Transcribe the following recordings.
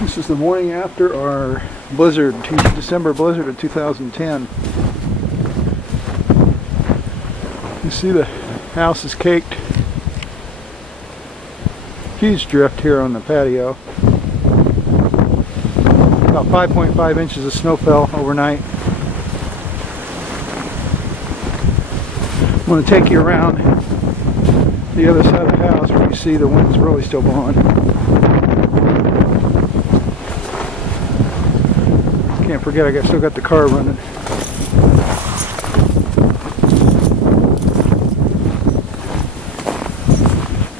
This is the morning after our blizzard, December blizzard of 2010. You see the house is caked. Huge drift here on the patio. About 5.5 inches of snow fell overnight. I'm going to take you around the other side of the house where you see the wind's really still blowing. Can't forget I still got the car running.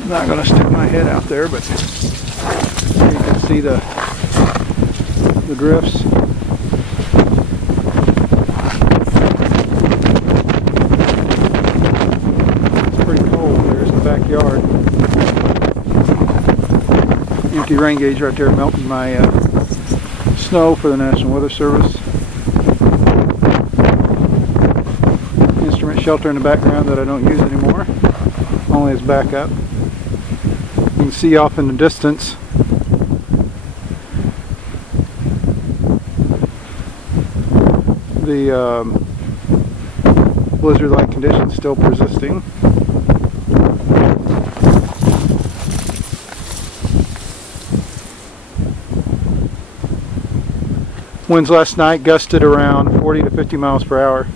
I'm not going to stick my head out there, but you can see the drifts. It's pretty cold. There's the backyard. Empty rain gauge right there melting my snow for the National Weather Service. Instrument shelter in the background that I don't use anymore, only as backup. You can see off in the distance the blizzard-like conditions still persisting. Winds last night gusted around 40 to 50 miles per hour.